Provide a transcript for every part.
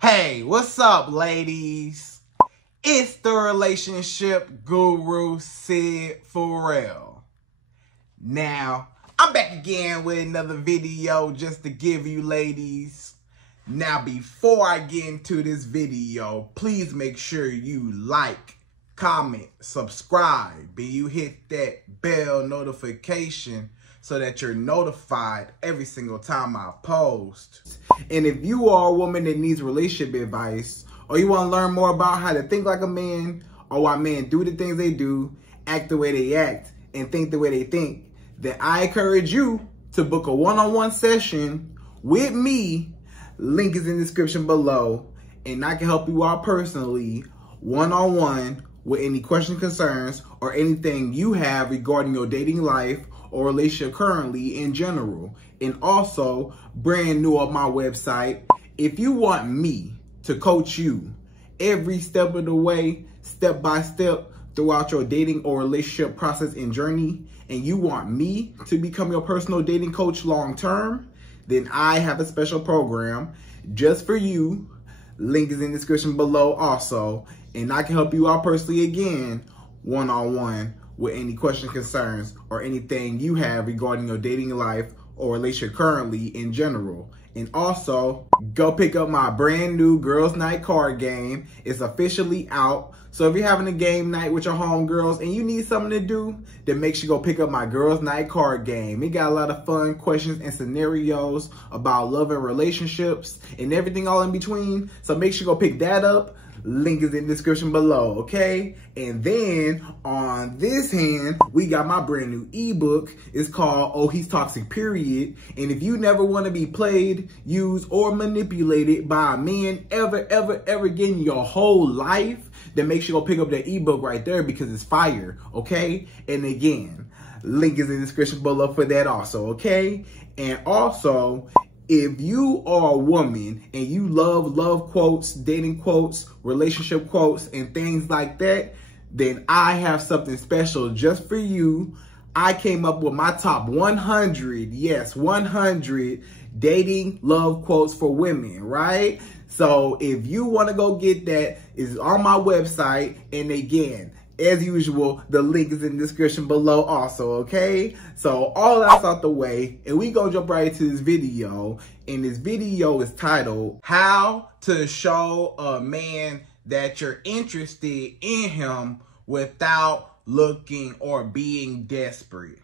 Hey, what's up, ladies? It's the relationship guru, Sydd Ferrell. Now, I'm back again with another video just to give you ladies. Now, before I get into this video, please make sure you like, comment, subscribe, and you hit that bell notification so that you're notified every single time I post. And if you are a woman that needs relationship advice, or you want to learn more about how to think like a man, or why men do the things they do, act the way they act, and think the way they think, then I encourage you to book a one-on-one session with me. Link is in the description below, and I can help you out personally, one-on-one, with any questions, concerns, or anything you have regarding your dating life or relationship currently in general. And also, brand new on my website, if you want me to coach you every step of the way, step by step, throughout your dating or relationship process and journey, and you want me to become your personal dating coach long term, then I have a special program just for you. Link is in the description below also, and I can help you out personally again, one-on-one, with any questions, concerns, or anything you have regarding your dating life or relationship currently in general. And also, go pick up my brand new Girls Night card game. It's officially out. So if you're having a game night with your homegirls and you need something to do, then make sure you go pick up my Girls Night card game. It got a lot of fun questions and scenarios about love and relationships and everything all in between. So make sure you go pick that up. Link is in the description below, okay? And then on this hand, we got my brand new ebook. It's called Oh, He's Toxic, Period. And if you never want to be played, used, or manipulated by a man ever again in your whole life, then make sure you go pick up that ebook right there because it's fire, okay? And again, link is in the description below for that also, okay? And also, if you are a woman and you love quotes, dating quotes, relationship quotes, and things like that, then I have something special just for you. I came up with my top 100, yes, 100 dating love quotes for women, right? So if you want to go get that, it's on my website. And again, as usual, the link is in the description below also, okay? So all that's out the way, and we gonna jump right into this video. And this video is titled, How to Show a Man That You're Interested in Him Without Looking or Being Desperate.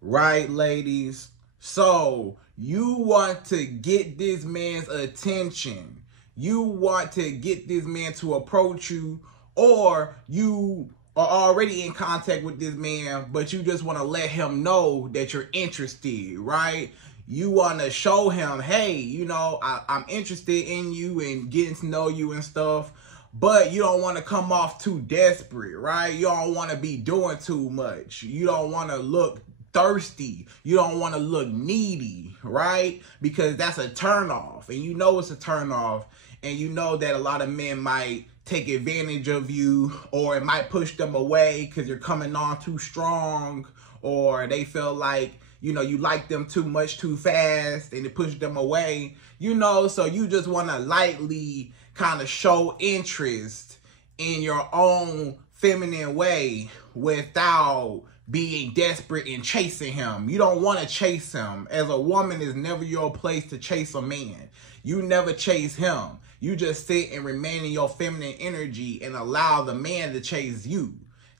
Right, ladies? So, you want to get this man's attention. You want to get this man to approach you, or you are already in contact with this man, but you just want to let him know that you're interested, right? You want to show him, hey, you know, I'm interested in you and getting to know you and stuff, but you don't want to come off too desperate, right? You don't want to be doing too much. You don't want to look thirsty. You don't want to look needy, right? Because that's a turnoff, and you know it's a turnoff, and you know that a lot of men might take advantage of you, or it might push them away because you're coming on too strong, or they feel like, you know, you like them too much too fast and it pushes them away, you know. So you just want to lightly kind of show interest in your own feminine way without being desperate and chasing him. You don't want to chase him. As a woman, it's never your place to chase a man. You never chase him. You just sit and remain in your feminine energy and allow the man to chase you.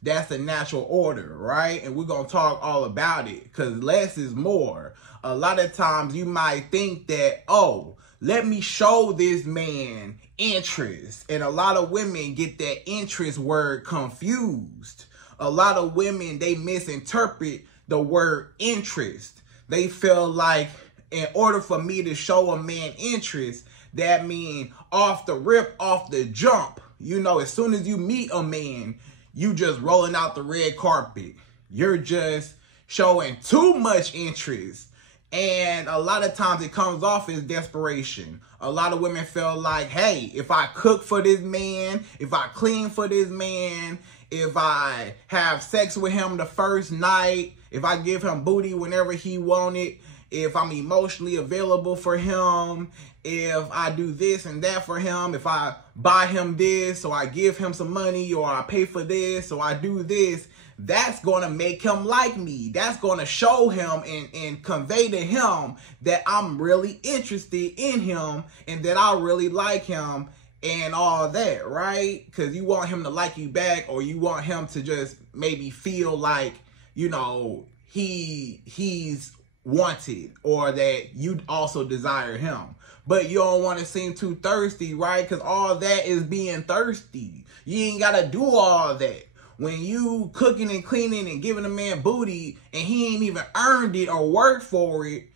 That's the natural order, right? And we're going to talk all about it because less is more. A lot of times you might think that, oh, let me show this man interest. And a lot of women get that interest word confused. A lot of women, they misinterpret the word interest. They feel like in order for me to show a man interest, that means off the rip, off the jump, you know, as soon as you meet a man, you just rolling out the red carpet. You're just showing too much interest. And a lot of times it comes off as desperation. A lot of women feel like, hey, if I cook for this man, if I clean for this man, if I have sex with him the first night, if I give him booty whenever he wanted, if I'm emotionally available for him, if I do this and that for him, if I buy him this, or I give him some money, or I pay for this, or I do this, that's going to make him like me. That's going to show him and convey to him that I'm really interested in him and that I really like him and all that, right? Because you want him to like you back, or you want him to just maybe feel like, you know, he's wanted, or that you also desire him. But you don't want to seem too thirsty, right? Because all that is being thirsty. You ain't got to do all that. When you cooking and cleaning and giving a man booty and he ain't even earned it or worked for it,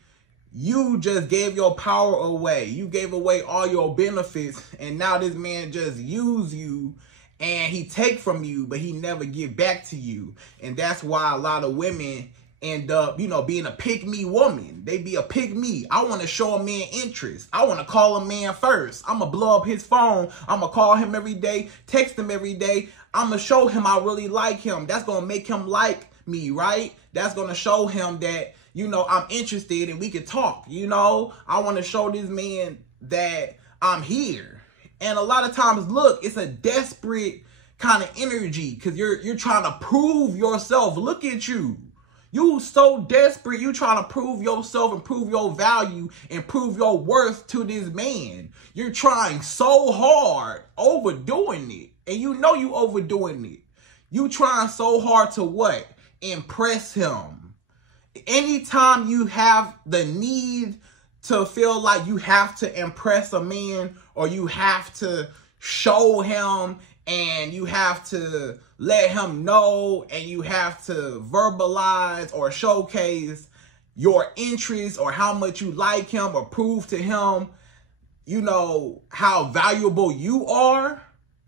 you just gave your power away. You gave away all your benefits, and now this man just use you and he take from you, but he never give back to you. And that's why a lot of women end up, you know, being a pick-me woman. They be a pick-me. I want to show a man interest. I want to call a man first. I'm going to blow up his phone. I'm going to call him every day, text him every day. I'm going to show him I really like him. That's going to make him like me, right? That's going to show him that, you know, I'm interested and we can talk, you know? I want to show this man that I'm here. And a lot of times, look, it's a desperate kind of energy because you're trying to prove yourself. Look at you. You so desperate. You trying to prove yourself and prove your value and prove your worth to this man. You're trying so hard, overdoing it. And you know you overdoing it. You trying so hard to what? Impress him. Anytime you have the need to feel like you have to impress a man, or you have to show him and you have to let him know and you have to verbalize or showcase your interest or how much you like him, or prove to him, you know, how valuable you are,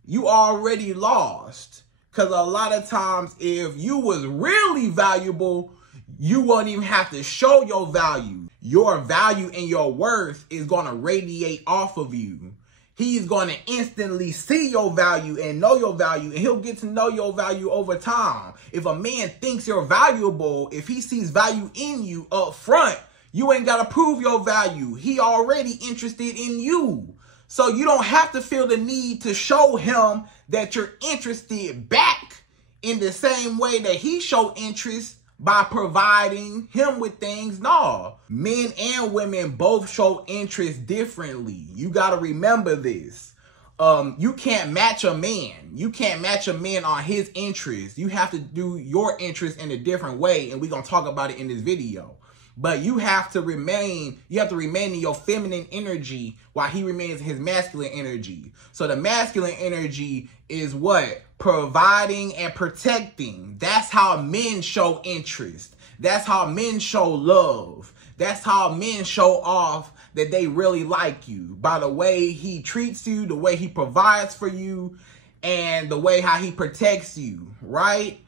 you already lost. Because a lot of times, if you was really valuable, you won't even have to show your value. Your value and your worth is going to radiate off of you. He's going to instantly see your value and know your value, and he'll get to know your value over time. If a man thinks you're valuable, if he sees value in you up front, you ain't got to prove your value. He already interested in you. So you don't have to feel the need to show him that you're interested back in the same way that he showed interest by providing him with things. No, men and women both show interest differently. You got to remember this. You can't match a man. You can't match a man on his interest. You have to do your interest in a different way, and we're going to talk about it in this video. But you have to remain in your feminine energy while he remains in his masculine energy. So the masculine energy is what? Providing and protecting. That's how men show interest. That's how men show love. That's how men show off that they really like you, by the way he treats you, the way he provides for you, and the way how he protects you, right?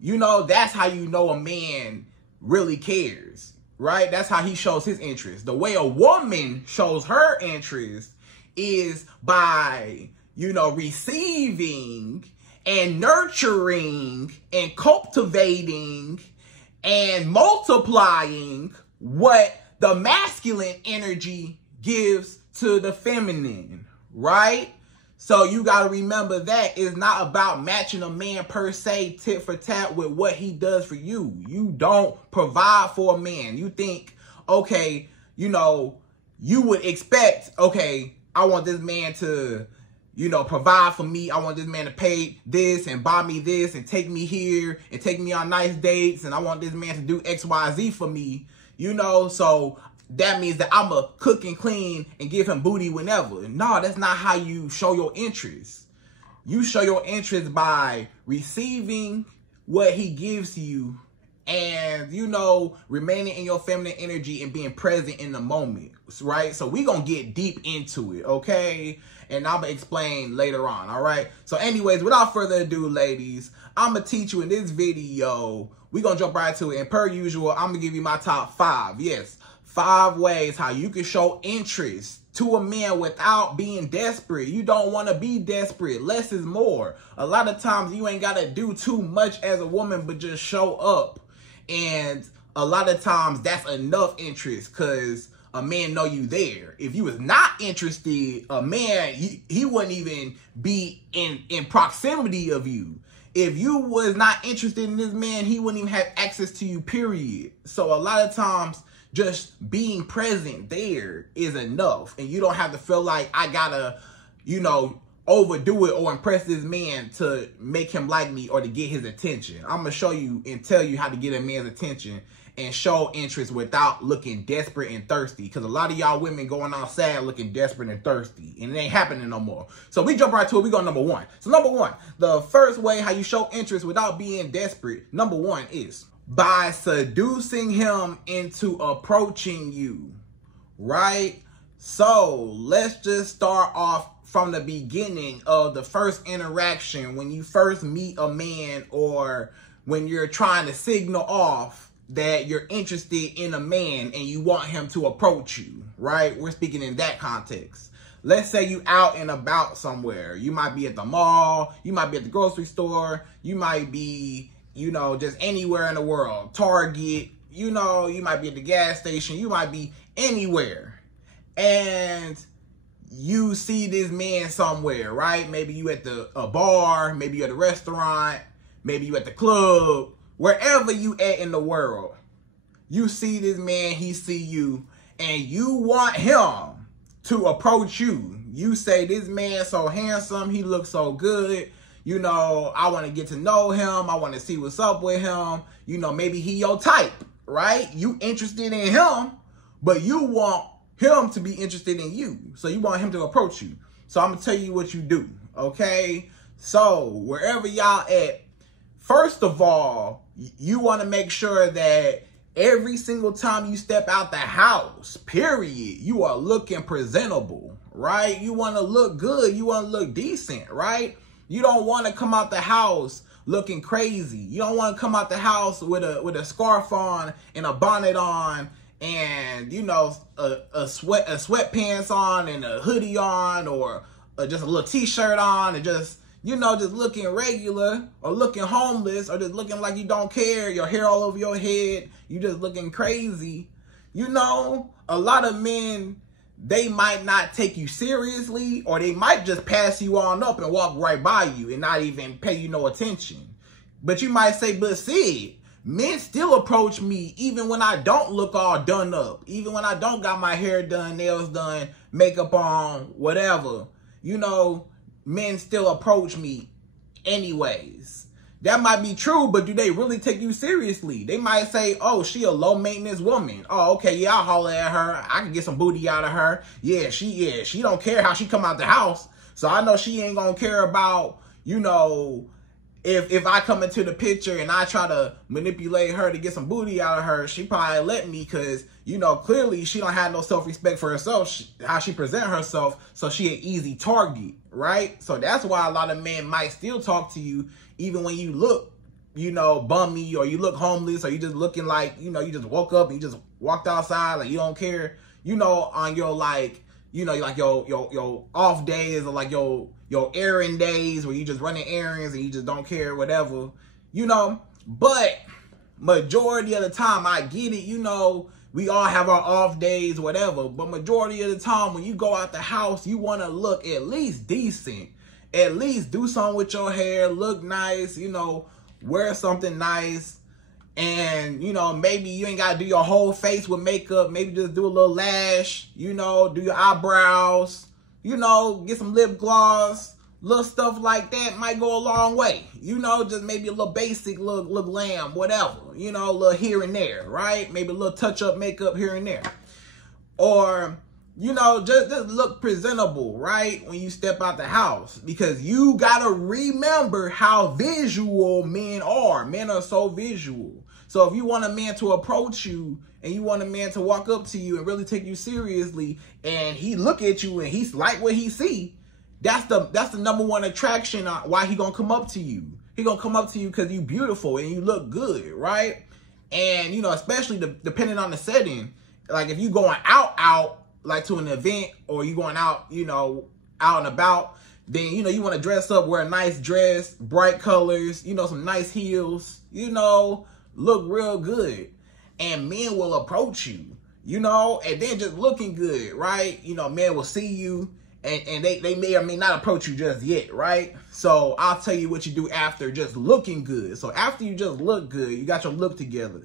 You know, that's how you know a man really cares, right? That's how he shows his interest. The way a woman shows her interest is by, you know, receiving and nurturing and cultivating and multiplying what the masculine energy gives to the feminine, right? So you got to remember that it's not about matching a man per se, tit for tat, with what he does for you. You don't provide for a man. You think, okay, you know, you would expect, okay, I want this man to, you know, provide for me. I want this man to pay this and buy me this and take me here and take me on nice dates. And I want this man to do X, Y, Z for me, you know. So that means that I'm a cook and clean and give him booty whenever. No, that's not how you show your interest. You show your interest by receiving what he gives you and, you know, remaining in your feminine energy and being present in the moment, right? So we're going to get deep into it, okay? And I'm going to explain later on, all right? So anyways, without further ado, ladies, I'm going to teach you in this video. We're going to jump right to it. And per usual, I'm going to give you my top 5. Yes, 5 ways how you can show interest to a man without being desperate. You don't want to be desperate. Less is more. A lot of times you ain't got to do too much as a woman, but just show up and a lot of times that's enough interest because a man know you there. If you was not interested, a man, he wouldn't even be in proximity of you. If you was not interested in this man, he wouldn't even have access to you, period. So a lot of times, just being present there is enough. And you don't have to feel like I gotta, you know, overdo it or impress this man to make him like me or to get his attention. I'm gonna show you and tell you how to get a man's attention and show interest without looking desperate and thirsty. Because a lot of y'all women going outside looking desperate and thirsty. And it ain't happening no more. So we jump right to it. We go number one. So number one, the first way how you show interest without being desperate, number one, is by seducing him into approaching you. Right? So let's just start off from the beginning of the first interaction. When you first meet a man or when you're trying to signal off that you're interested in a man and you want him to approach you, right? We're speaking in that context. Let's say you out and about somewhere. You might be at the mall. You might be at the grocery store. You might be, you know, just anywhere in the world. Target, you know, you might be at the gas station. You might be anywhere. And you see this man somewhere, right? Maybe you at a bar. Maybe you at a restaurant. Maybe you at the club. Wherever you at in the world, you see this man, he see you, and you want him to approach you. You say, this man so handsome, he looks so good. You know, I want to get to know him. I want to see what's up with him. You know, maybe he your type, right? You interested in him, but you want him to be interested in you. So you want him to approach you. So I'm going to tell you what you do, okay? So wherever y'all at, first of all, you want to make sure that every single time you step out the house, period, you are looking presentable, right? You want to look good. You want to look decent, right? You don't want to come out the house looking crazy. You don't want to come out the house with a scarf on and a bonnet on and, you know, a sweatpants on and a hoodie on or just a little t-shirt on and just, you know, just looking regular or looking homeless or just looking like you don't care, your hair all over your head, you just looking crazy. You know, a lot of men, they might not take you seriously or they might just pass you on up and walk right by you and not even pay you no attention. But you might say, but Sid, men still approach me even when I don't look all done up, even when I don't got my hair done, nails done, makeup on, whatever. You know, men still approach me anyways. That might be true, but do they really take you seriously? They might say, oh, she a low maintenance woman. Oh, okay, yeah, I'll holler at her. I can get some booty out of her. Yeah, she don't care how she come out the house. So I know she ain't gonna care about, you know, if I come into the picture and I try to manipulate her to get some booty out of her, she probably let me because, you know, clearly she don't have no self-respect for herself, how she present herself, so she an easy target, right? So that's why a lot of men might still talk to you even when you look, you know, bummy or you look homeless or you just looking like, you know, you just woke up and you just walked outside like you don't care, you know, on your like, you know, like your off days or like your errand days where you just running errands and you just don't care, whatever, you know. But majority of the time, I get it, you know, we all have our off days, whatever. But majority of the time, when you go out the house, you want to look at least decent. At least do something with your hair, look nice, you know, wear something nice. And, you know, maybe you ain't got to do your whole face with makeup. Maybe just do a little lash, you know, do your eyebrows, you know, get some lip gloss, little stuff like that might go a long way. You know, just maybe a little basic, little glam, whatever, you know, a little here and there, right? Maybe a little touch-up makeup here and there. Or, you know, just look presentable, right, when you step out the house. Because you got to remember how visual men are. Men are so visual. So if you want a man to approach you and you want a man to walk up to you and really take you seriously and he look at you and he's like what he see, that's the number one attraction why he gonna come up to you. He gonna come up to you because you beautiful and you look good, right? And, you know, especially depending on the setting, like if you going out like to an event or you going out, you know, out and about, then, you know, you want to dress up, wear a nice dress, bright colors, you know, some nice heels, you know, look real good. and men will approach you, you know, and then just looking good, right? You know, men will see you and they may or may not approach you just yet, right? So I'll tell you what you do after just looking good. So after you just look good, you got your look together.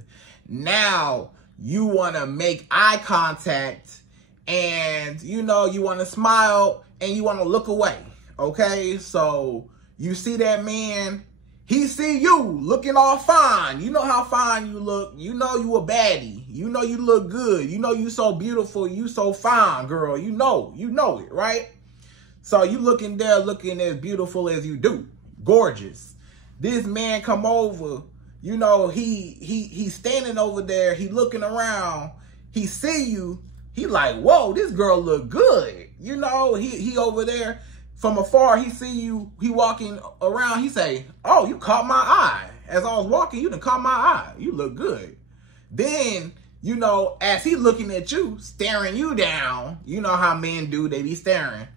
Now you want to make eye contact and, you know, you want to smile and you want to look away, okay? So you see that man, he see you looking all fine. You know how fine you look. You know you a baddie. You know you look good. You know you so beautiful. You so fine, girl. You know it, right? So you looking there looking as beautiful as you do. Gorgeous. This man come over, you know, he's standing over there. He looking around. He see you. He like, whoa, this girl look good. You know, he over there. From afar, he see you, he walking around, he say, oh, you caught my eye. As I was walking, you done caught my eye. You look good. Then, you know, as he looking at you, staring you down, you know how men do, they be staring.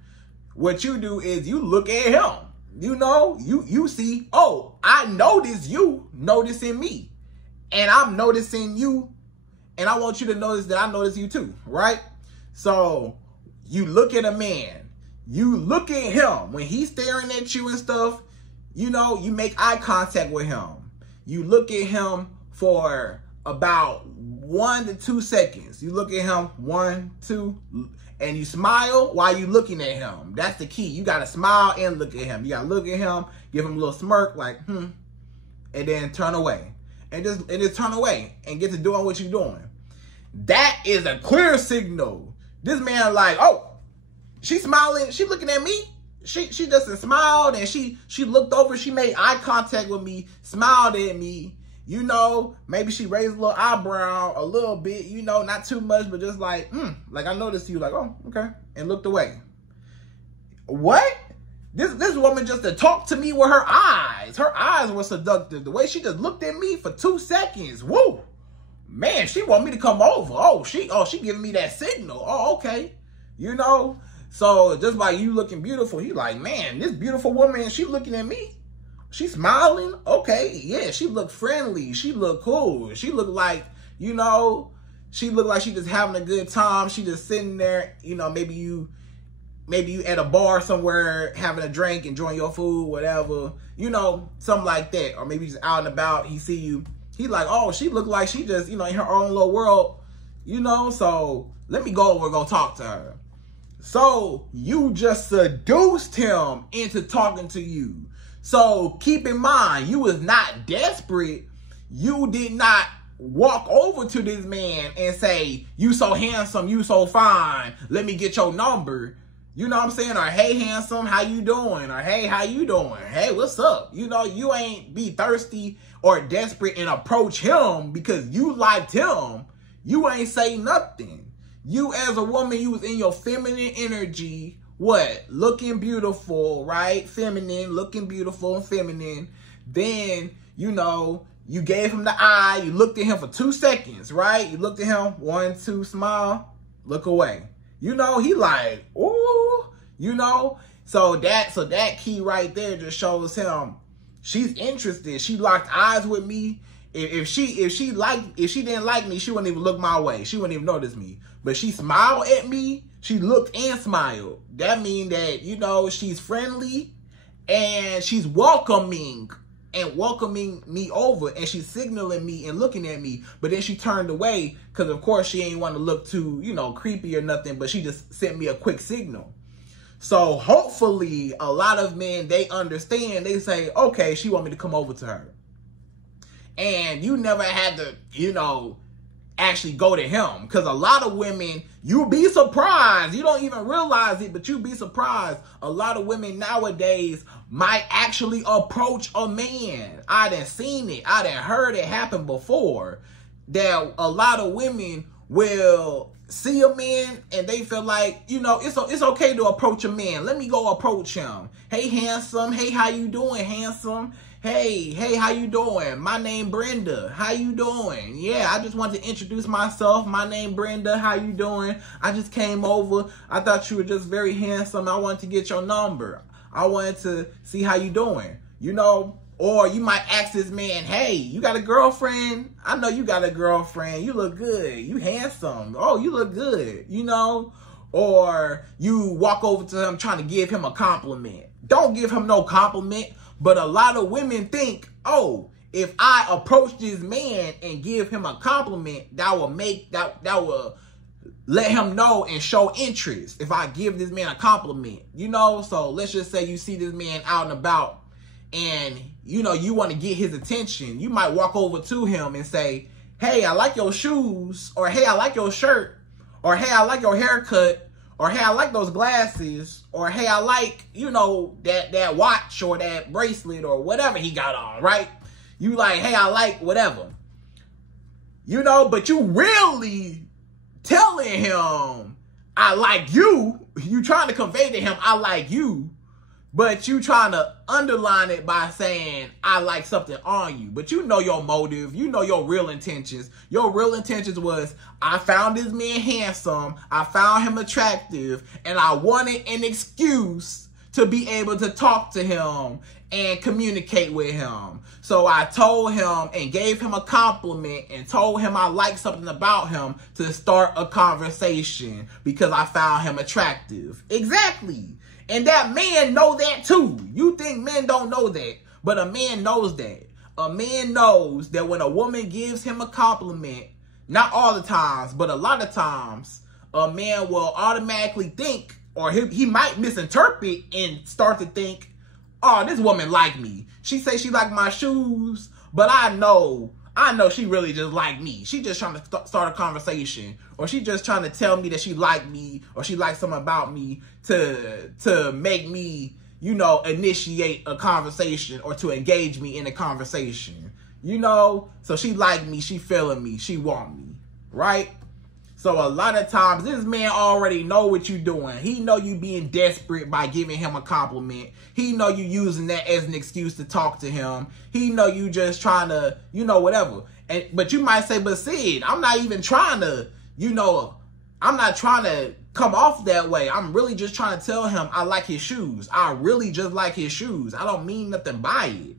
What you do is you look at him. You know, you see, oh, I notice you noticing me. And I'm noticing you. And I want you to notice that I notice you too, right? So, you look at a man. You look at him when he's staring at you and stuff, you know, you make eye contact with him. You look at him for about 1 to 2 seconds. You look at him 1, 2, and you smile while you looking at him. That's the key. You got to smile and look at him. You got to look at him, give him a little smirk like, and then turn away. And just turn away and get to doing what you're doing. That is a clear signal. This man like, oh, she smiling, she looking at me. She just smiled and she looked over, she made eye contact with me, smiled at me. You know, maybe she raised a little eyebrow a little bit, you know, not too much, but just like I noticed you, like, oh, okay, and looked away. What? This woman just to talk to me with her eyes. Her eyes were seductive. The way she just looked at me for 2 seconds. Woo! Man, she want me to come over. Oh, she giving me that signal. Oh, okay. You know? So just by you looking beautiful, he like, man, this beautiful woman, she looking at me. She smiling. Okay, yeah, she look friendly. She look cool. She look like, you know, she look like she just having a good time. She just sitting there, you know, maybe you at a bar somewhere having a drink, enjoying your food, whatever, you know, something like that. Or maybe just out and about, he see you. He like, oh, she look like she just, you know, in her own little world, you know, so let me go over and go talk to her. So you just seduced him into talking to you. So keep in mind, you was not desperate. You did not walk over to this man and say, you so handsome, you so fine, let me get your number. You know what I'm saying? Or, hey, handsome, how you doing? Or, hey, how you doing? Hey, what's up? You know, you ain't be thirsty or desperate and approach him because you liked him. You ain't say nothing. You as a woman, you was in your feminine energy. What? Looking beautiful, right? Feminine, looking beautiful and feminine. Then, you know, you gave him the eye. You looked at him for 2 seconds, right? You looked at him, 1, 2, smile, look away. You know, he like, ooh, you know? So that key right there just shows him she's interested. She locked eyes with me. If she didn't like me, she wouldn't even look my way. She wouldn't even notice me. But she smiled at me. She looked and smiled. That means that, you know, she's friendly and she's welcoming me over, and she's signaling me and looking at me. But then she turned away because, of course, she ain't want to look too, you know, creepy or nothing, but she just sent me a quick signal. So hopefully a lot of men, they understand. They say, okay, she want me to come over to her. And you never had to, you know, actually go to him. Because a lot of women, you'll be surprised. You don't even realize it, but you'll be surprised. A lot of women nowadays might actually approach a man. I done seen it. I done heard it happen before. That a lot of women will see a man and they feel like, you know, it's okay to approach a man. Let me go approach him. Hey, handsome. Hey, how you doing, handsome? Hey, how you doing? My name Brenda. How you doing? Yeah, I just wanted to introduce myself. My name Brenda. How you doing? I just came over. I thought you were just very handsome. I wanted to get your number. I wanted to see how you doing. You know, Or you might ask this man, hey, you got a girlfriend? I know you got a girlfriend. You look good. You handsome. Oh, you look good, you know? Or you walk over to him trying to give him a compliment. Don't give him no compliment. But a lot of women think, oh, if I approach this man and give him a compliment, that will let him know and show interest if I give this man a compliment, you know? So let's just say you see this man out and about and, you know, you want to get his attention. You might walk over to him and say, hey, I like your shoes, or hey, I like your shirt, or hey, I like your haircut, or hey, I like those glasses, or hey, I like, you know, that watch or that bracelet or whatever he got on, right? You like, hey, I like whatever. You know, but you really telling him, I like you. You trying to convey to him, I like you. But you trying to underline it by saying, I like something on you. But you know your motive. You know your real intentions. Your real intentions was, I found this man handsome. I found him attractive. And I wanted an excuse to be able to talk to him and communicate with him. So I told him and gave him a compliment and told him I liked something about him to start a conversation because I found him attractive. Exactly. And that man know that too. You think men don't know that, but a man knows that. A man knows that when a woman gives him a compliment, not all the times, but a lot of times, a man will automatically think, or he might misinterpret and start to think, oh, this woman like me. She say she like my shoes, but I know she really just like me. She just trying to start a conversation, or she just trying to tell me that she like me, or she likes something about me to make me, you know, initiate a conversation or to engage me in a conversation. You know, so she like me, she feeling me, she want me, right? So a lot of times, this man already know what you doing. He know you being desperate by giving him a compliment. He know you using that as an excuse to talk to him. He know you just trying to, you know, whatever. But you might say, but Sid, I'm not even trying to, you know, I'm not trying to come off that way. I'm really just trying to tell him I like his shoes. I really just like his shoes. I don't mean nothing by it.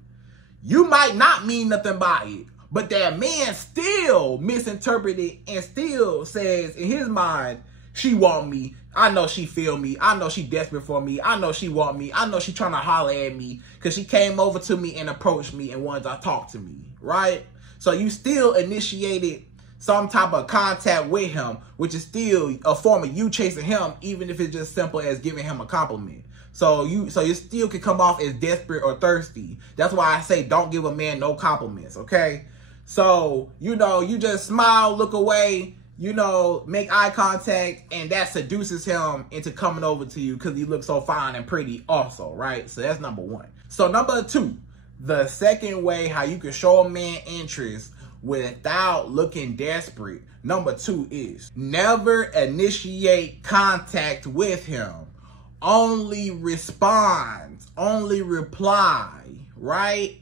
You might not mean nothing by it. But that man still misinterpreted and still says in his mind, she want me. I know she feel me. I know she desperate for me. I know she want me. I know she trying to holler at me because she came over to me and approached me and wanted to talk to me, right? So you still initiated some type of contact with him, which is still a form of you chasing him, even if it's just simple as giving him a compliment. So you still can come off as desperate or thirsty. That's why I say don't give a man no compliments, okay? So, you know, you just smile, look away, you know, make eye contact, and that seduces him into coming over to you because he looks so fine and pretty also, right? So that's number one. So number two, the second way how you can show a man interest without looking desperate, number two is never initiate contact with him. Only respond, only reply, right?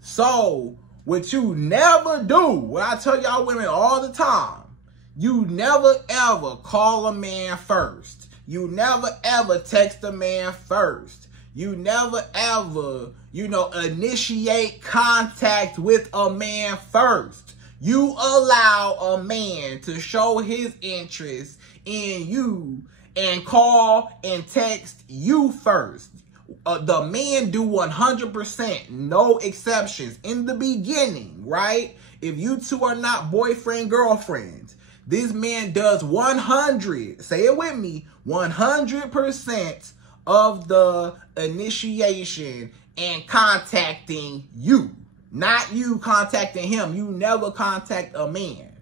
So, what you never do, what I tell y'all women all the time, you never ever call a man first. You never ever text a man first. You never ever, you know, initiate contact with a man first. You allow a man to show his interest in you and call and text you first. The man do 100%, no exceptions in the beginning, right? If you two are not boyfriend, girlfriend, this man does 100, say it with me, 100% of the initiation and contacting you. Not you contacting him. You never contact a man.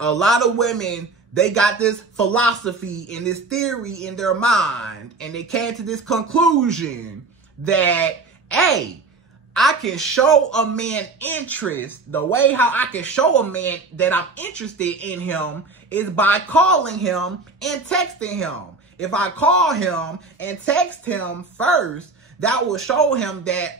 A lot of women, they got this philosophy and this theory in their mind, and they came to this conclusion that, hey, I can show a man interest. The way how I can show a man that I'm interested in him is by calling him and texting him. If I call him and text him first, that will show him that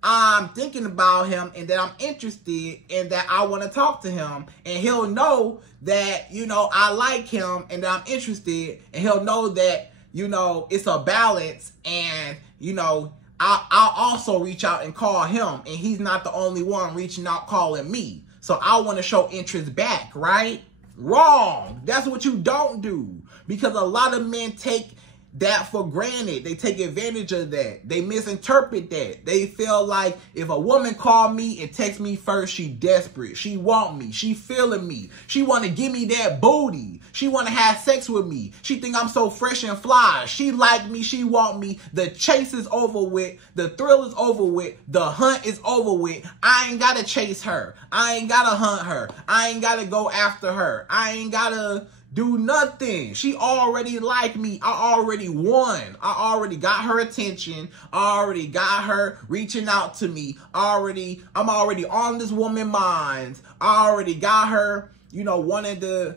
I'm thinking about him and that I'm interested and that I want to talk to him. And he'll know that, you know, I like him and that I'm interested. And he'll know that, you know, it's a balance and, you know, I'll also reach out and call him, and he's not the only one reaching out calling me. So I want to show interest back, right? Wrong. That's what you don't do. Because a lot of men take that for granted. They take advantage of that. They misinterpret that. They feel like if a woman call me and text me first, she desperate. She want me. She feeling me. She want to give me that booty. She want to have sex with me. She think I'm so fresh and fly. She like me. She want me. The chase is over with. The thrill is over with. The hunt is over with. I ain't got to chase her. I ain't got to hunt her. I ain't got to go after her. I ain't got to do nothing. She already like me. I already won. I already got her attention. I already got her reaching out to me. I'm already on this woman's minds. I already got her, wanting to,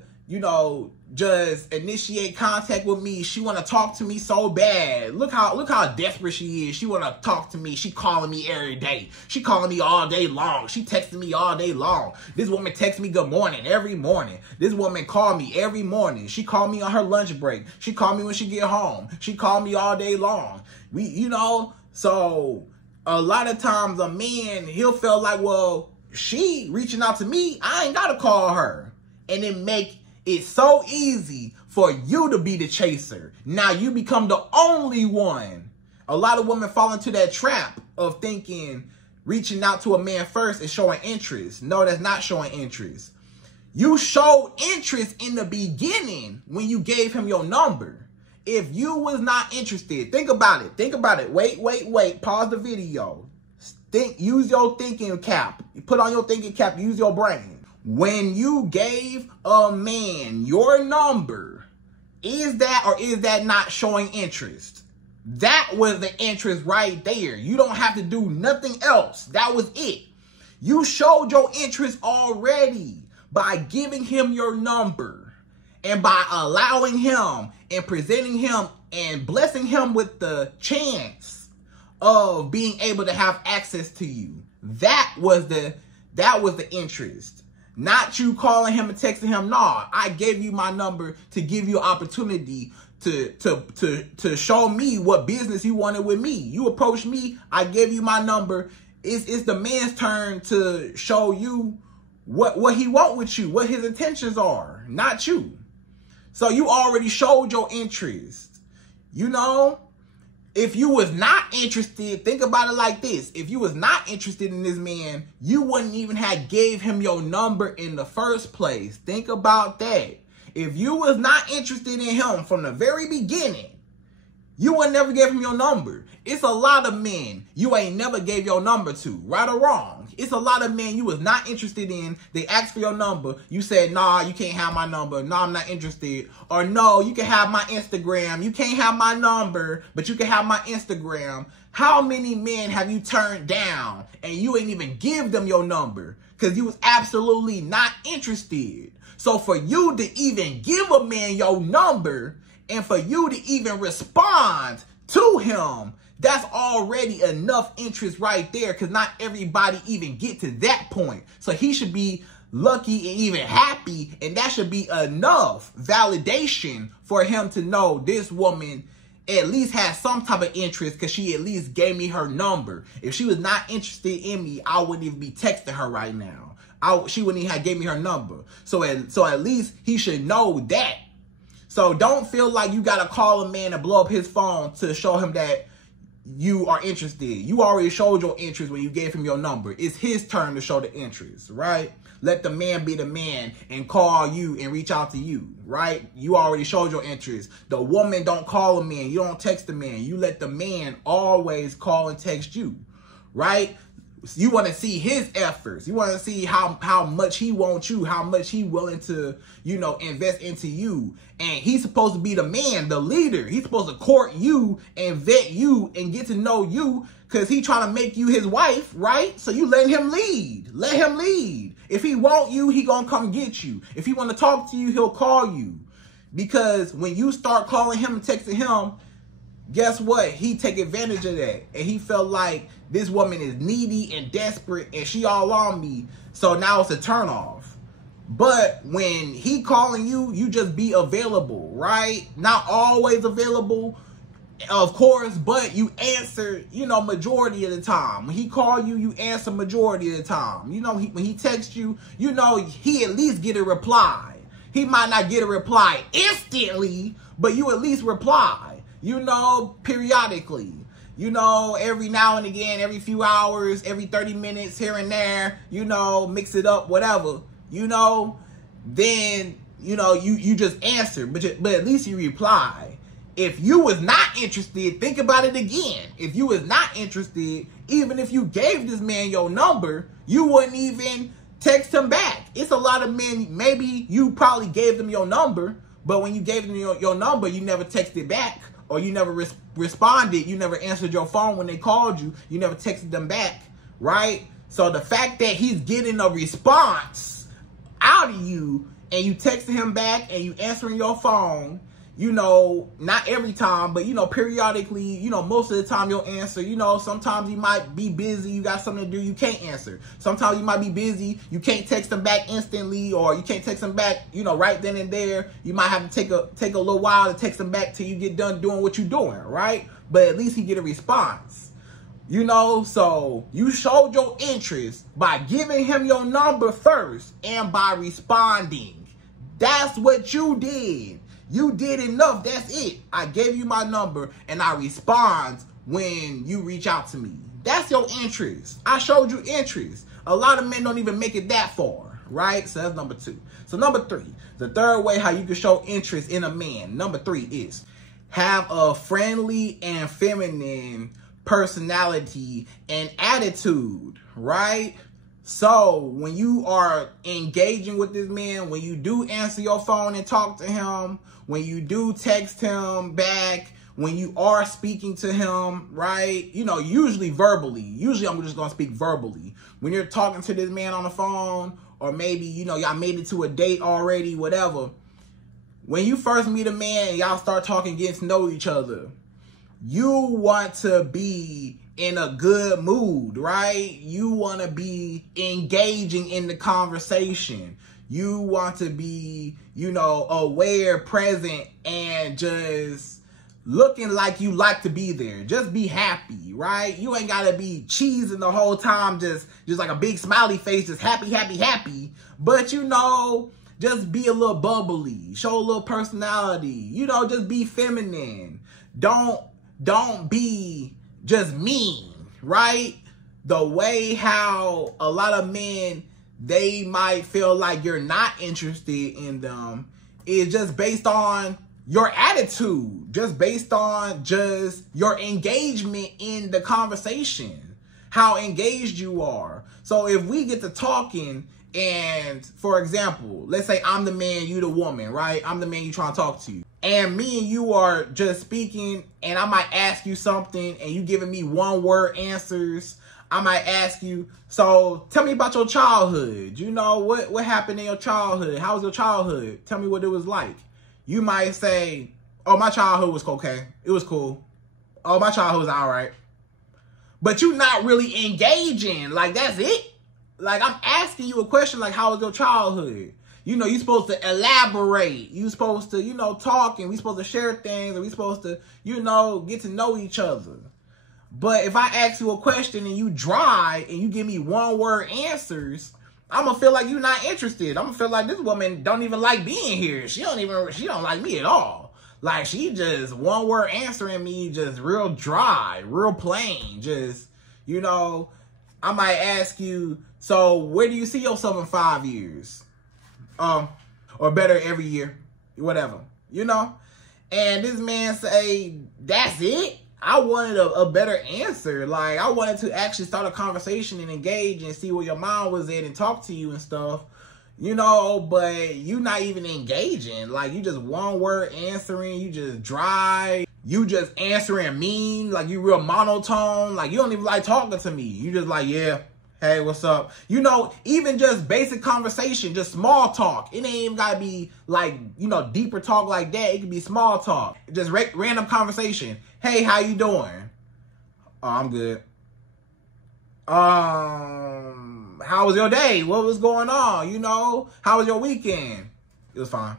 just initiate contact with me. She want to talk to me so bad. Look how desperate she is. She want to talk to me. She calling me every day. She calling me all day long. She texting me all day long. This woman texts me good morning every morning. This woman call me every morning. She call me on her lunch break. She call me when she get home. She call me all day long. So a lot of times a man, he'll feel like, well, she reaching out to me, I ain't got to call her. And it make it's so easy for you to be the chaser. Now you become the only one. A lot of women fall into that trap of thinking reaching out to a man first is showing interest. No, that's not showing interest. You showed interest in the beginning when you gave him your number. If you was not interested, think about it. Think about it. Wait. Pause the video. Use your thinking cap. You put on your thinking cap. Use your brain. When you gave a man your number, is that or is that not showing interest? That was the interest right there. You don't have to do nothing else. That was it. You showed your interest already by giving him your number and by allowing him and presenting him and blessing him with the chance of being able to have access to you. That was the interest. Not you calling him and texting him. Nah, I gave you my number to give you opportunity to show me what business you wanted with me. You approached me. I gave you my number. It's the man's turn to show you what he want with you, what his intentions are, not you. So you already showed your interest. If you was not interested, think about it like this. If you was not interested in this man, you wouldn't even have gave him your number in the first place. Think about that. If you was not interested in him from the very beginning, you would never give him your number. It's a lot of men you ain't never gave your number to, right or wrong. It's a lot of men you was not interested in. They asked for your number. You said, nah, you can't have my number. No, I'm not interested. Or no, you can have my Instagram. You can't have my number, but you can have my Instagram. How many men have you turned down and you ain't even give them your number because you was absolutely not interested? So for you to even give a man your number and for you to even respond to him, that's already enough interest right there, because not everybody even get to that point. So he should be lucky and even happy, and that should be enough validation for him to know this woman at least has some type of interest because she at least gave me her number. If she was not interested in me, I wouldn't even be texting her right now. She wouldn't even have gave me her number. So at least he should know that. So don't feel like you got to call a man and blow up his phone to show him that you are interested. You already showed your interest when you gave him your number. It's his turn to show the interest, right? Let the man be the man and call you and reach out to you, right? You already showed your interest. The woman don't call a man. You don't text the man. You let the man always call and text you, right? You want to see his efforts. You want to see how much he wants you, how much he willing to, invest into you. And he's supposed to be the man, the leader. He's supposed to court you and vet you and get to know you because he trying to make you his wife, right? So you let him lead. Let him lead. If he want you, he gonna come get you. If he want to talk to you, he'll call you. Because when you start calling him and texting him, guess what? He take advantage of that. And he felt like this woman is needy and desperate and she all on me. So now it's a turnoff. But when he calling you, you just be available, right? Not always available. of course, but you answer, you know, majority of the time. When he call you, you answer majority of the time. You know, when he texts you, you know, he at least get a reply. He might not get a reply instantly, but you at least reply, you know, periodically. You know, every now and again, every few hours, every 30 minutes here and there, you know, mix it up, whatever, you know, then, you know, you just answer, but at least you reply. If you was not interested, think about it again. If you was not interested, even if you gave this man your number, you wouldn't even text him back. It's a lot of men, maybe you probably gave them your number, but when you gave them your number, you never texted back, or you never responded, you never answered your phone when they called you, you never texted them back, right? So the fact that he's getting a response out of you, and you texting him back, and you answering your phone, you know, not every time, but, you know, periodically, you know, most of the time you'll answer. You know, sometimes you might be busy, you got something to do, you can't answer. Sometimes you might be busy, you can't text them back instantly, or you can't text them back, you know, right then and there. You might have to take a little while to text them back till you get done doing what you're doing, right? But at least he get a response. You know, so you showed your interest by giving him your number first and by responding. That's what you did. You did enough. That's it. I gave you my number and I respond when you reach out to me. That's your interest. I showed you interest. A lot of men don't even make it that far, right? So that's number 2. So number 3, the third way how you can show interest in a man. Number 3 is have a friendly and feminine personality and attitude, right? So when you are engaging with this man, when you do answer your phone and talk to him, when you do text him back, when you are speaking to him, right? You know, usually verbally. Usually I'm just going to speak verbally. When you're talking to this man on the phone, or maybe, you know, y'all made it to a date already, whatever. When you first meet a man and y'all start talking, getting to know each other, you want to be in a good mood, right? You want to be engaging in the conversation. You want to be, you know, aware, present, and just looking like you like to be there. Just be happy, right? You ain't got to be cheesing the whole time, just like a big smiley face, just happy, happy, happy. But, you know, just be a little bubbly, show a little personality, you know, just be feminine. Don't be just mean, right? The way how a lot of men, they might feel like you're not interested in them is just based on your attitude, just based on just your engagement in the conversation, how engaged you are. So if we get to talking and, for example, let's say I'm the man, you the woman, right? I'm the man you trying to talk to. And me and you are just speaking, and I might ask you something, and you giving me one-word answers. I might ask you, so tell me about your childhood. You know, what happened in your childhood? How was your childhood? Tell me what it was like. You might say, oh, my childhood was okay. It was cool. Oh, my childhood was all right. But you're not really engaging. Like, that's it. Like, I'm asking you a question like, how was your childhood? You know, you're supposed to elaborate. You're supposed to, you know, talk, and we're supposed to share things, and we're supposed to, you know, get to know each other. But if I ask you a question and you dry and you give me one-word answers, I'm going to feel like you're not interested. I'm going to feel like this woman don't even like being here. She don't like me at all. Like, she just one-word answering me, just real dry, real plain. Just, you know, I might ask you, so where do you see yourself in 5 years? Or better, every year, whatever, you know? And this man say, that's it? I wanted a better answer. Like, I wanted to actually start a conversation and engage and see where your mind was at and talk to you and stuff, you know, but you not even engaging. Like, you just one word answering, you just dry, you just answering mean, like you real monotone, like you don't even like talking to me. You just like, yeah, hey, what's up? You know, even just basic conversation, just small talk. It ain't even gotta be like, you know, deeper talk like that. It could be small talk. Just random conversation. Hey, how you doing? Oh, I'm good. How was your day? What was going on? You know, how was your weekend? It was fine.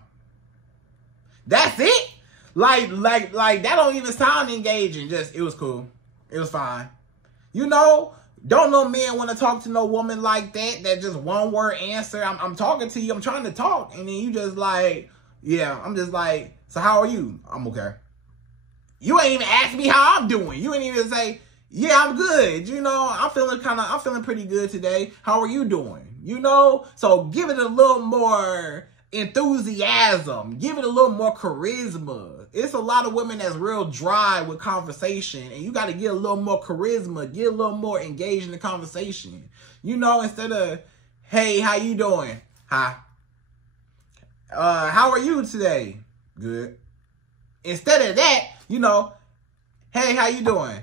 That's it? Like that don't even sound engaging. Just, it was cool. It was fine. You know, don't no man want to talk to no woman like that. That just one word answer. I'm talking to you. I'm trying to talk. And then you just like, yeah, I'm just like, so how are you? I'm okay. You ain't even ask me how I'm doing. You ain't even say, yeah, I'm good. You know, I'm feeling pretty good today. How are you doing? You know, so give it a little more enthusiasm. Give it a little more charisma. It's a lot of women that's real dry with conversation, and you got to get a little more charisma, get a little more engaged in the conversation. You know, instead of, hey, how you doing? Hi. How are you today? Good. Instead of that, you know, hey, how you doing?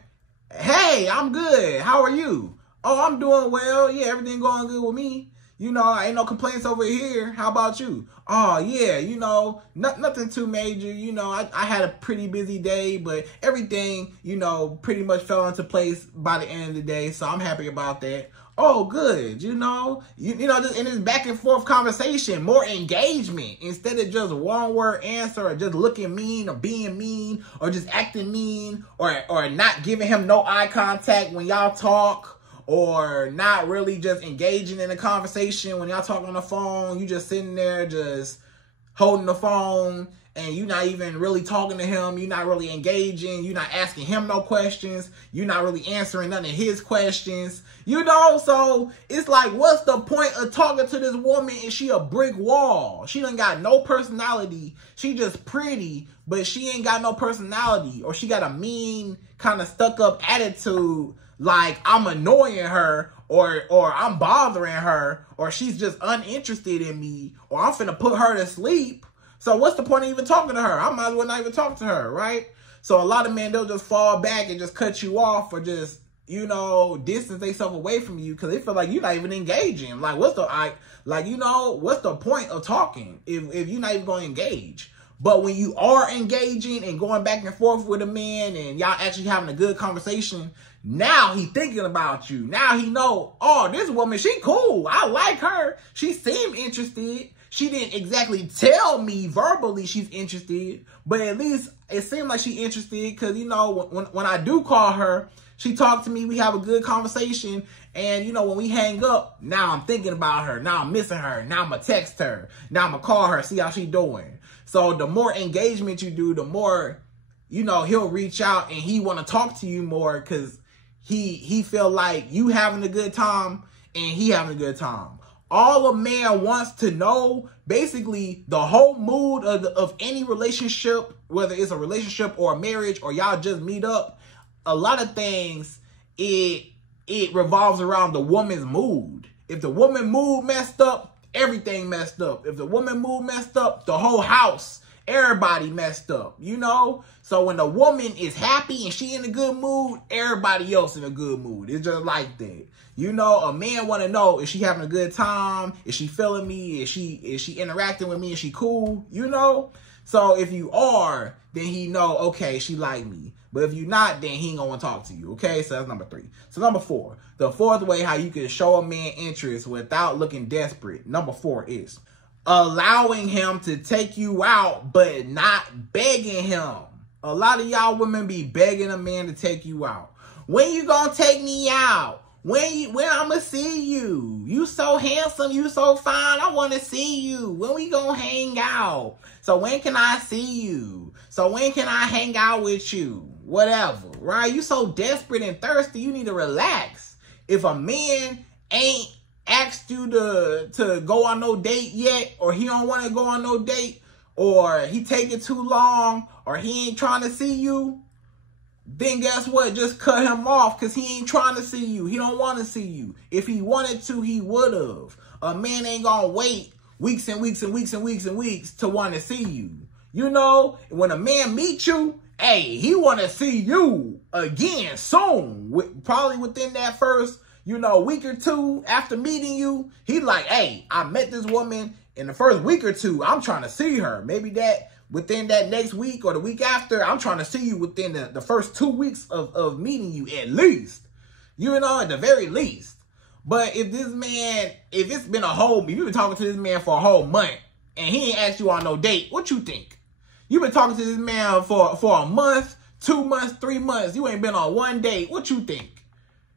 Hey, I'm good. How are you? Oh, I'm doing well. Yeah, everything going good with me. You know, ain't no complaints over here. How about you? Oh, yeah, you know, nothing too major. You know, I had a pretty busy day, but everything, you know, pretty much fell into place by the end of the day. So I'm happy about that. Oh, good. You know, you know, just in this back and forth conversation, more engagement instead of just one word answer or just looking mean or being mean or just acting mean or not giving him no eye contact when y'all talk or not really just engaging in a conversation when y'all talk on the phone. You just sitting there just holding the phone and you're not even really talking to him. You're not really engaging. You're not asking him no questions. You're not really answering none of his questions. You know, so it's like, what's the point of talking to this woman if she a brick wall? She done got no personality. She just pretty, but she ain't got no personality. Or she got a mean, kind of stuck up attitude like I'm annoying her or I'm bothering her or she's just uninterested in me or I'm finna put her to sleep. So what's the point of even talking to her? I might as well not even talk to her, right? So a lot of men, they'll just fall back and just cut you off or just, you know, distance themselves away from you because they feel like you're not even engaging. Like, what's the point of talking if you're not even going to engage? But when you are engaging and going back and forth with a man and y'all actually having a good conversation, now he thinking about you. Now he know, oh, this woman, she cool. I like her. She seemed interested. She didn't exactly tell me verbally she's interested, but at least it seemed like she's interested because, you know, when I do call her, she talked to me, we have a good conversation, and, you know, when we hang up, now I'm thinking about her, now I'm missing her, now I'm going to text her, now I'm going to call her, see how she doing. So the more engagement you do, the more, you know, he'll reach out and he want to talk to you more because he feel like you having a good time and he having a good time. All a man wants to know, basically, the whole mood of any relationship, whether it's a relationship or a marriage or y'all just meet up, a lot of things, it revolves around the woman's mood. If the woman mood messed up, everything messed up. If the woman mood messed up, the whole house, everybody messed up, you know? So when the woman is happy and she in a good mood, everybody else in a good mood. It's just like that. You know, a man want to know, is she having a good time? Is she feeling me? Is she interacting with me? Is she cool? You know? So if you are, then he know, okay, she like me. But if you not, then he ain't gonna want to talk to you, okay? So that's number 3. So number 4, the fourth way how you can show a man interest without looking desperate. Number 4 is allowing him to take you out, but not begging him. A lot of y'all women be begging a man to take you out. When you gonna take me out? When I'ma see you? You so handsome, you so fine, I wanna see you. When we gonna hang out? So when can I see you? So when can I hang out with you? Whatever, right? You so desperate and thirsty, you need to relax. If a man ain't asked you to go on no date yet, or he don't want to go on no date, or he taking too long, or he ain't trying to see you, then guess what? Just cut him off because he ain't trying to see you. He don't want to see you. If he wanted to, he would have. A man ain't going to wait weeks and weeks and weeks and weeks and weeks to want to see you. You know, when a man meets you, hey, he want to see you again soon. Probably within that first, you know, week or two after meeting you, he like, hey, I met this woman in the first week or two. I'm trying to see her. Maybe that within that next week or the week after, I'm trying to see you within the first 2 weeks of meeting you at least. You know, at the very least. But if this man, if it's been if you've been talking to this man for a whole month and he ain't asked you on no date, what you think? You've been talking to this man for a month, 2 months, 3 months. You ain't been on one date. What you think?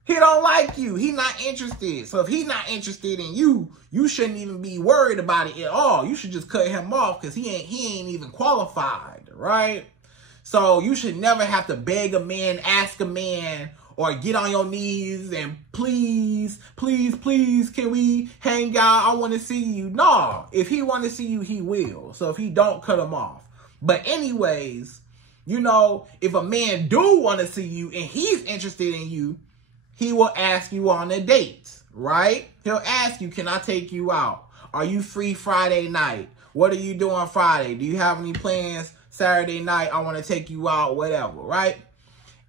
He don't like you. He not interested. So if he's not interested in you, you shouldn't even be worried about it at all. You should just cut him off because he ain't even qualified, right? So you should never have to beg a man, ask a man, or get on your knees and please, please, please, can we hang out? I want to see you. No, if he want to see you, he will. So if he don't, cut him off. But anyways, you know, if a man do want to see you and he's interested in you, he will ask you on a date, right? He'll ask you, can I take you out? Are you free Friday night? What are you doing Friday? Do you have any plans Saturday night? I want to take you out, whatever, right?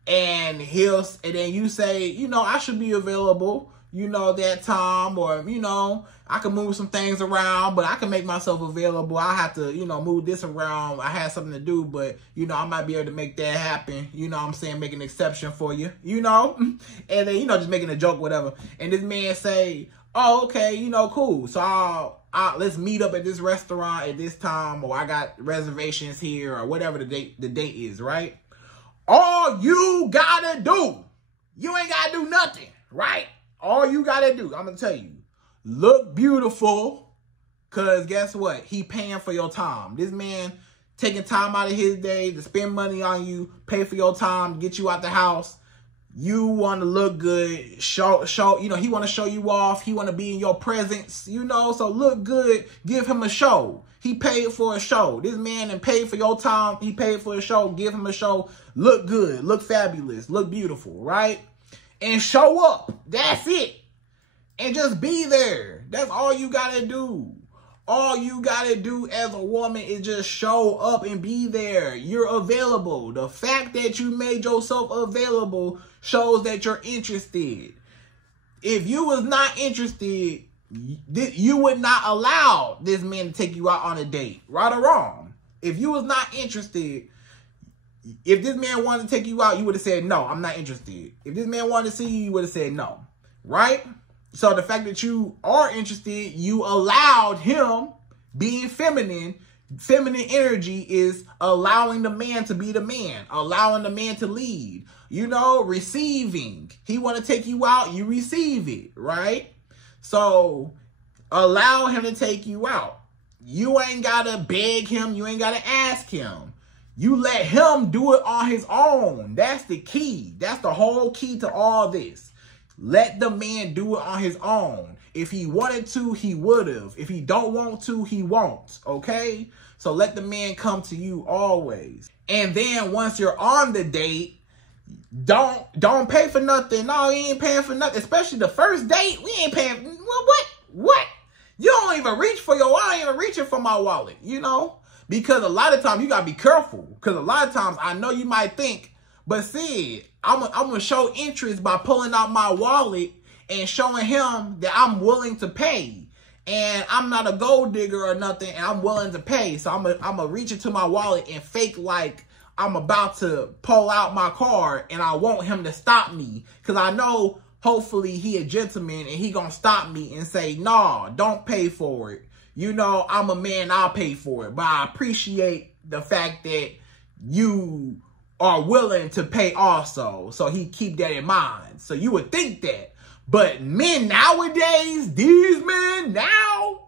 And then you say, you know, I should be available, you know, that time, or, you know, I can move some things around, but I can make myself available. I have to, you know, move this around. I had something to do, but, you know, I might be able to make that happen. You know what I'm saying? Make an exception for you, you know? And then, you know, just making a joke, whatever. And this man say, oh, okay, you know, cool. So let's meet up at this restaurant at this time, or I got reservations here, or whatever the date is, right? All you gotta do, you ain't gotta do nothing, right? All you gotta do, I'm gonna tell you, look beautiful, because guess what? He paying for your time. This man taking time out of his day to spend money on you, pay for your time, get you out the house. You want to look good, show, you know, he want to show you off. He want to be in your presence, you know, so look good. Give him a show. He paid for a show. This man and paid for your time. He paid for a show. Give him a show. Look good. Look fabulous. Look beautiful, right? And show up. That's it. And just be there. That's all you got to do. All you got to do as a woman is just show up and be there. You're available. The fact that you made yourself available shows that you're interested. If you was not interested, you would not allow this man to take you out on a date, right or wrong. If you was not interested, if this man wanted to take you out, you would have said, no, I'm not interested. If this man wanted to see you, you would have said no, right? So the fact that you are interested, you allowed him being feminine. Feminine energy is allowing the man to be the man, allowing the man to lead, you know, receiving. He want to take you out, you receive it, right? So allow him to take you out. You ain't got to beg him. You ain't got to ask him. You let him do it on his own. That's the key. That's the whole key to all this. Let the man do it on his own. If he wanted to, he would have. If he don't want to, he won't. Okay? So let the man come to you always. And then once you're on the date, don't pay for nothing. No, he ain't paying for nothing. Especially the first date. We ain't paying. What? You don't even reach for your wallet. I ain't even reaching for my wallet, you know? Because a lot of times you got to be careful. Because a lot of times I know you might think, but Sid, I'm going to show interest by pulling out my wallet and showing him that I'm willing to pay. And I'm not a gold digger or nothing, and I'm willing to pay. So I'm going to reach into my wallet and fake like I'm about to pull out my card, and I want him to stop me. Because I know, hopefully, he a gentleman, and he going to stop me and say, nah, don't pay for it. You know, I'm a man, I'll pay for it. But I appreciate the fact that you are willing to pay also. So he keep that in mind. So you would think that. But men nowadays, these men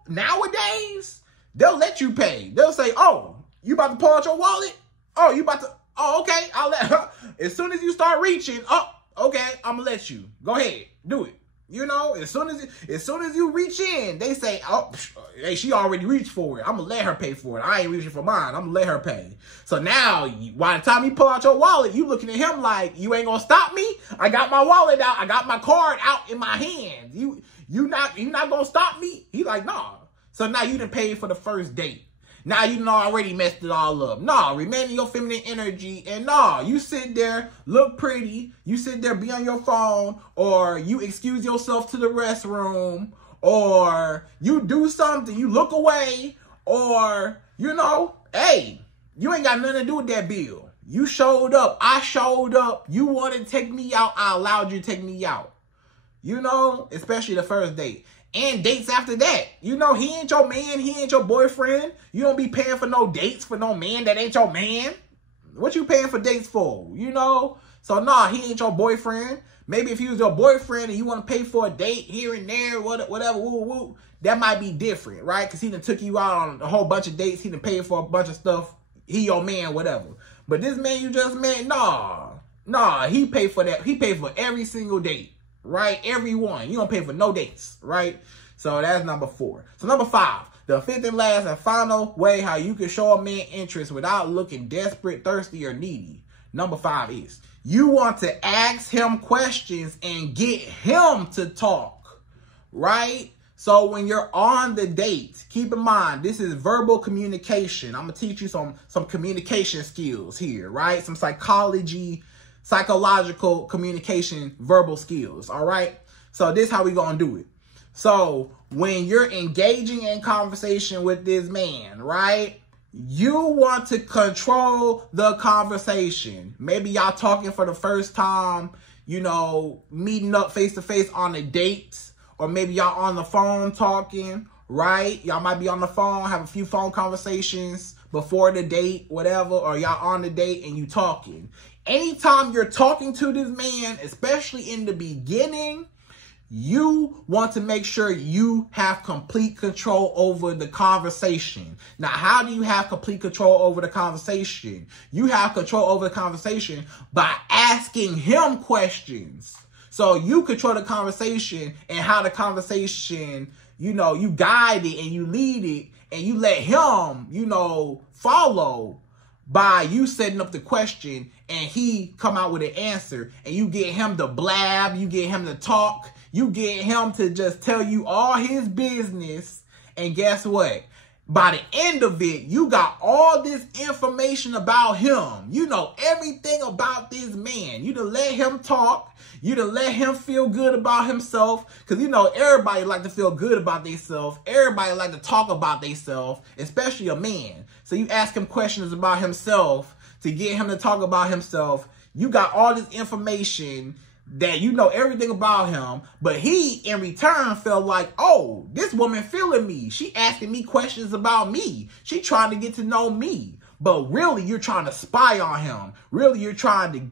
nowadays, they'll let you pay. They'll say, oh, you about to pull out your wallet? Oh, you about to, oh, okay, I'll let her. As soon as you start reaching, oh, okay, I'm gonna let you. Go ahead, do it. You know, as soon as you reach in, they say, oh, hey, she already reached for it. I'm gonna let her pay for it. I ain't reaching for mine. I'm gonna let her pay. So now, by the time you pull out your wallet, you looking at him like, you ain't gonna stop me? I got my wallet out. I got my card out in my hand. You not gonna stop me? He like, nah. So now you done paid for the first date. Now you done already messed it all up. Nah, remain in your feminine energy. And nah, you sit there, look pretty. You sit there, be on your phone. Or you excuse yourself to the restroom. Or you do something, you look away. Or, you know, hey, you ain't got nothing to do with that bill. You showed up. I showed up. You wanted to take me out. I allowed you to take me out. You know, especially the first date. and dates after that. You know, he ain't your man. He ain't your boyfriend. You don't be paying for no dates for no man that ain't your man. What you paying for dates for? You know? So, nah, he ain't your boyfriend. Maybe if he was your boyfriend and you want to pay for a date here and there, whatever, woo, that might be different, right? Because he done took you out on a whole bunch of dates. He done paid for a bunch of stuff. He your man, whatever. But this man you just met, nah, he paid for that. He paid for every single date, right? Every one. You don't pay for no dates, right? So that's number 4. So number 5, the 5th and last and final way how you can show a man interest without looking desperate, thirsty, or needy. Number 5 is you want to ask him questions and get him to talk, right? So when you're on the date, keep in mind, this is verbal communication. I'm going to teach you some communication skills here, right? Some psychological communication, verbal skills, all right? So this is how we going to do it. So when you're engaging in conversation with this man, right? You want to control the conversation. Maybe y'all talking for the first time, you know, meeting up face-to-face on a date. Or maybe y'all on the phone talking, right? Y'all might be on the phone, have a few phone conversations before the date, whatever. Or y'all on the date and you talking. Anytime you're talking to this man, especially in the beginning, you want to make sure you have complete control over the conversation. Now, how do you have complete control over the conversation? You have control over the conversation by asking him questions. So you control the conversation and how the conversation, you know, you guide it and you lead it and you let him, you know, follow by you setting up the question and he come out with an answer and you get him to blab, you get him to talk. You get him to just tell you all his business. And guess what? By the end of it, you got all this information about him. You know everything about this man. You done let him talk. You done let him feel good about himself. Because, you know, everybody like to feel good about themselves. Everybody like to talk about themselves, especially a man. So you ask him questions about himself to get him to talk about himself. You got all this information that you know everything about him, but he in return felt like, oh, this woman feeling me. She asking me questions about me. She trying to get to know me. But really, you're trying to spy on him. Really, you're trying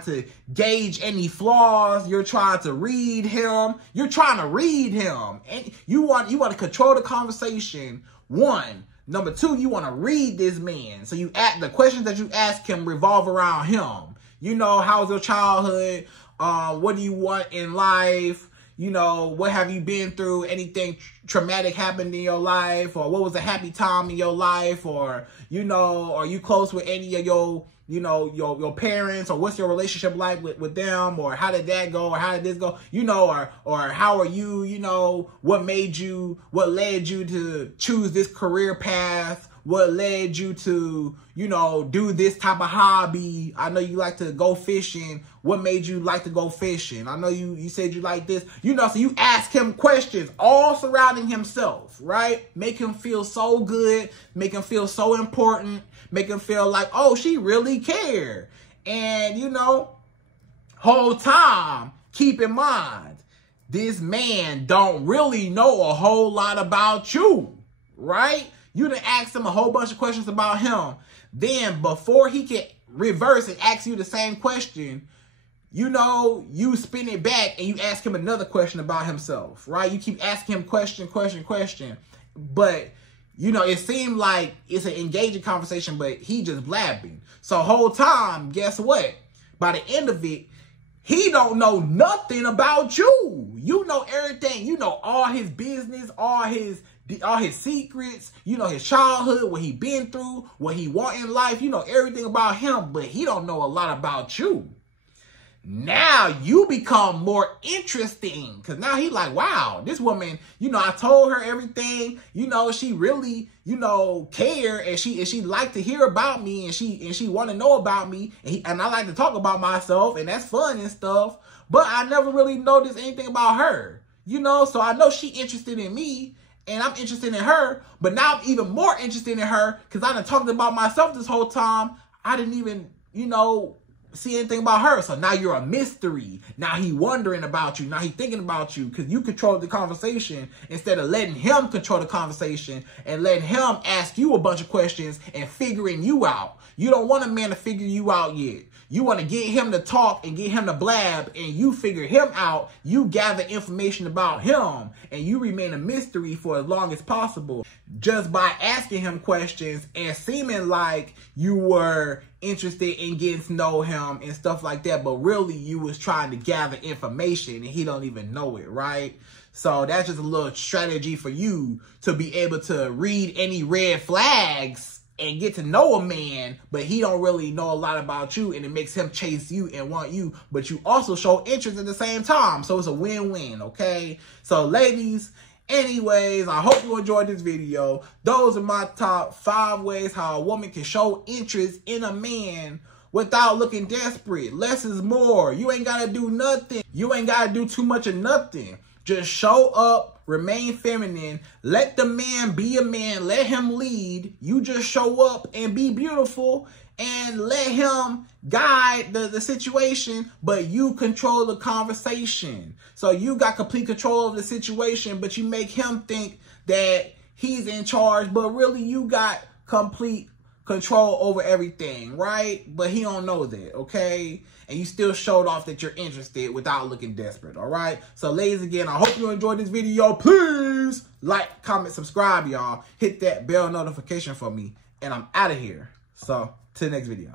to gauge any flaws. You're trying to read him. You're trying to read him. And you want to control the conversation. 1. Number 2, you want to read this man. So the questions that you ask him revolve around him. You know, how was your childhood? What do you want in life? You know, what have you been through? Anything traumatic happened in your life? Or what was a happy time in your life? Or, you know, are you close with any of your, you know, your parents? Or what's your relationship like with them? Or how did that go? Or how did this go? You know, or how are you? You know, what led you to choose this career path? What led you to, you know, do this type of hobby? I know you like to go fishing. What made you like to go fishing? I know you said you like this. You know, so you ask him questions all surrounding himself, right? Make him feel so good. Make him feel so important. Make him feel like, oh, she really cared. And, you know, whole time, keep in mind, this man don't really know a whole lot about you, right? You done asked him a whole bunch of questions about him. Then before he can reverse and ask you the same question, you know, you spin it back and you ask him another question about himself, right? You keep asking him question. But, you know, it seemed like it's an engaging conversation, but he just blabbing. So whole time, guess what? By the end of it, he don't know nothing about you. You know everything. You know all his business, all his secrets, you know, his childhood, what he been through, what he want in life. You know everything about him, but he don't know a lot about you. Now you become more interesting because now he like, wow, this woman, you know, I told her everything, you know, she really, you know, care and she like to hear about me and she want to know about me and I like to talk about myself and that's fun and stuff, but I never really noticed anything about her, you know, so I know she interested in me and I'm interested in her, but now I'm even more interested in her because I done talked about myself this whole time. I didn't even, you know, see anything about her. So now you're a mystery. Now he wondering about you. Now he thinking about you because you control the conversation instead of letting him control the conversation and letting him ask you a bunch of questions and figuring you out. You don't want a man to figure you out yet. You want to get him to talk and get him to blab, and you figure him out. You gather information about him, and you remain a mystery for as long as possible just by asking him questions and seeming like you were interested in getting to know him and stuff like that. But really, you was trying to gather information, and he don't even know it, right? So that's just a little strategy for you to be able to read any red flags and get to know a man, but he don't really know a lot about you, and it makes him chase you and want you, but you also show interest at the same time. So it's a win-win, okay? So ladies, anyways, I hope you enjoyed this video. Those are my top 5 ways how a woman can show interest in a man without looking desperate. Less is more. You ain't got to do nothing. You ain't got to do too much of nothing. Just show up, remain feminine, let the man be a man, let him lead. You just show up and be beautiful and let him guide the situation, but you control the conversation. So you got complete control of the situation, but you make him think that he's in charge, but really you got complete control over everything, right? But he don't know that, okay? And you still showed off that you're interested without looking desperate, all right? So ladies, again, I hope you enjoyed this video. Please like, comment, subscribe, y'all. Hit that bell notification for me, and I'm out of here. So, to the next video.